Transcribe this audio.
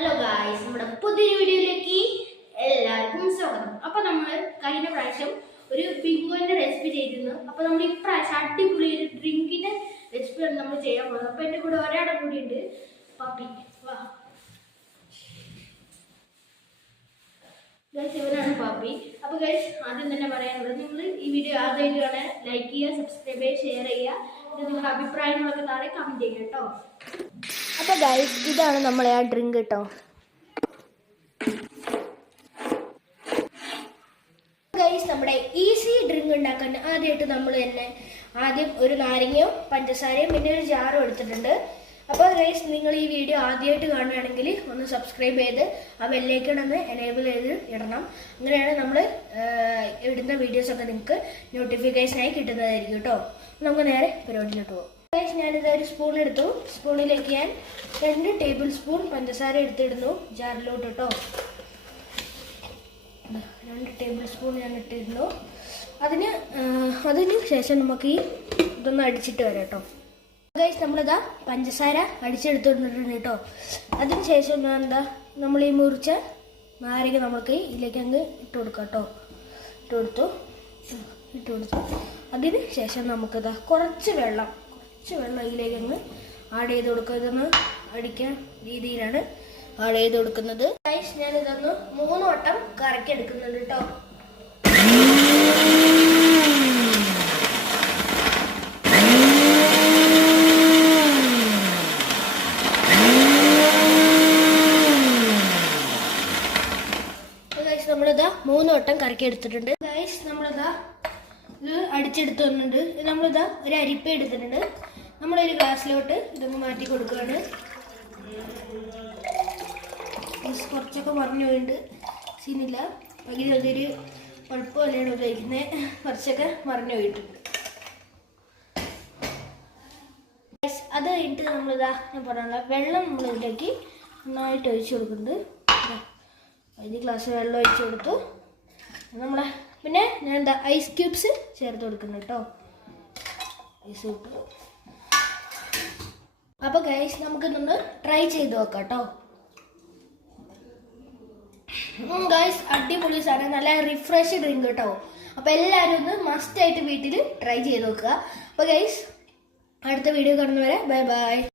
Hello guys, നമ്മുടെ പുതിയൊരു വീഡിയോയിലേക്ക് എല്ലാവർക്കും സ്വാഗതം. അപ്പോൾ നമ്മൾ കഴിഞ്ഞ പ്രാവശ്യം ഒരു ബിങ്കോന്റെ റെസിപ്പി ചെയ്തിരുന്നു. അപ്പോൾ നമ്മൾ ഇപ്രാവശ്യം അടിപൊളി ഒരു ഡ്രിങ്കിന്റെ റെസിപ്പിയാണ് നമ്മൾ ചെയ്യാൻ പോകുന്നത്. അപ്പോൾ എൻ്റെ കൂടെ ഒരാളുടെ കൂടി ഉണ്ട്, പപ്പി. വാ ഗൈസ്, ഇവനാണ് പാപ്പി. അപ്പോൾ ഗൈസ്, ആദ്യം തന്നെ പറയാനുള്ളത്, നിങ്ങൾ ഈ വീഡിയോ ആദ്യമായിട്ട് കാണാൻ ലൈക്ക് ചെയ്യുക, സബ്സ്ക്രൈബ് ചെയ്യുക, ഷെയർ ചെയ്യുക. ഇത് നിങ്ങളുടെ അഭിപ്രായങ്ങളൊക്കെ താഴെ കമൻറ്റ് ചെയ്യുക കേട്ടോ. അപ്പോൾ ഗൈസ്, ഇതാണ് നമ്മളെ ആ ഡ്രിങ്ക് കേട്ടോ. ഗൈസ്, നമ്മുടെ ഈസി ഡ്രിങ്ക് ഉണ്ടാക്കാൻ ആദ്യമായിട്ട് നമ്മൾ തന്നെ ആദ്യം ഒരു നാരങ്ങയും പഞ്ചസാരയും പിന്നെ ഒരു ജാറും എടുത്തിട്ടുണ്ട്. അപ്പോൾ ഗൈസ്, നിങ്ങൾ ഈ വീഡിയോ ആദ്യമായിട്ട് കാണുകയാണെങ്കിൽ ഒന്ന് സബ്സ്ക്രൈബ് ചെയ്ത് ആ ബെല്ലൈക്കൺ ഒന്ന് എനേബിൾ ചെയ്ത് ഇടണം. അങ്ങനെയാണ് നമ്മൾ ഇടുന്ന വീഡിയോസൊക്കെ നിങ്ങൾക്ക് നോട്ടിഫിക്കേഷനായി കിട്ടുന്നതായിരിക്കും കേട്ടോ. നമുക്ക് നേരെ പരിപാടിയിലോട്ട് പോകും. ഗൈസ്, ഞാനിത് ഒരു സ്പൂൺ എടുത്തു. സ്പൂണിലേക്ക് ഞാൻ 2 ടേബിൾ സ്പൂൺ പഞ്ചസാര എടുത്തിടുന്നു ജാറിലോട്ട് കേട്ടോ. 2 ടേബിൾ സ്പൂൺ ഞാൻ ഇട്ടിരുന്നു. അതിന് ശേഷം നമുക്ക് ഈ ഇതൊന്ന് അടിച്ചിട്ട് വരാം കേട്ടോ. ഗൈസ്, നമ്മളിതാ പഞ്ചസാര അടിച്ചെടുത്തിട്ടുണ്ട് കേട്ടോ. അതിന് ശേഷം ഞാൻ നമ്മൾ ഈ മുറിച്ച നാരങ്ങ നമുക്ക് ഇതിലേക്ക് അങ്ങ് ഇട്ട് കൊടുക്കാം കേട്ടോ. ഇട്ട് കൊടുത്തു. അതിന് ശേഷം നമുക്കിതാ കുറച്ച് വെള്ളം ഇതിലേക്ക് അങ്ങ് ആഡ് ചെയ്ത് കൊടുക്കുക. ഇതൊന്ന് അടിക്കാൻ രീതിയിലാണ് ആഡ് ചെയ്ത് കൊടുക്കുന്നത്. ഗൈസ്, ഞാൻ ഇതൊന്ന് 3 വട്ടം കറക്കി എടുക്കുന്നുണ്ട് കേട്ടോ. നമ്മളിതാ 3 വട്ടം കറക്കി എടുത്തിട്ടുണ്ട്. ഗൈസ്, നമ്മളിതാ ഇത് അടിച്ചെടുത്ത് വന്നിട്ടുണ്ട്. നമ്മളിതാ ഒരു അരിപ്പ എടുത്തിട്ടുണ്ട്. നമ്മളൊരു ഗ്ലാസ്സിലോട്ട് ഇതൊന്ന് മാറ്റി കൊടുക്കുകയാണ്. കുറച്ചൊക്കെ മറിഞ്ഞു പോയിട്ടുണ്ട്, സീനില്ല. പകുതി അതൊരു കുഴപ്പമില്ലാണ് ഉപയോഗിക്കുന്നത്. കുറച്ചൊക്കെ മറിഞ്ഞു പോയിട്ടുണ്ട്. അത് കഴിഞ്ഞിട്ട് നമ്മളിതാ ഞാൻ പറഞ്ഞ വെള്ളം നമ്മളിതിലേക്ക് നന്നായിട്ട് ഒഴിച്ചു കൊടുക്കുന്നുണ്ട്. 5 ഗ്ലാസ് വെള്ളം ഒഴിച്ചു കൊടുത്തു. പിന്നെ ഞാൻ ഐസ് ക്യൂബ്സ് ചേർത്ത് കൊടുക്കുന്നു കേട്ടോ. ഐസ് ഇട്ടു. അപ്പോൾ ഗൈസ്, നമുക്കിതൊന്ന് ട്രൈ ചെയ്ത് നോക്കാം കേട്ടോ. ഗൈസ്, അടിപൊളി സാധനം, നല്ല റിഫ്രഷ് ഡ്രിങ്ക് കേട്ടോ. അപ്പോൾ എല്ലാവരും ഒന്ന് മസ്റ്റായിട്ട് വീട്ടിൽ ട്രൈ ചെയ്ത് നോക്കുക. അപ്പോൾ ഗൈസ്, അടുത്ത വീഡിയോ കാണുന്നവരെ ബൈ ബൈ.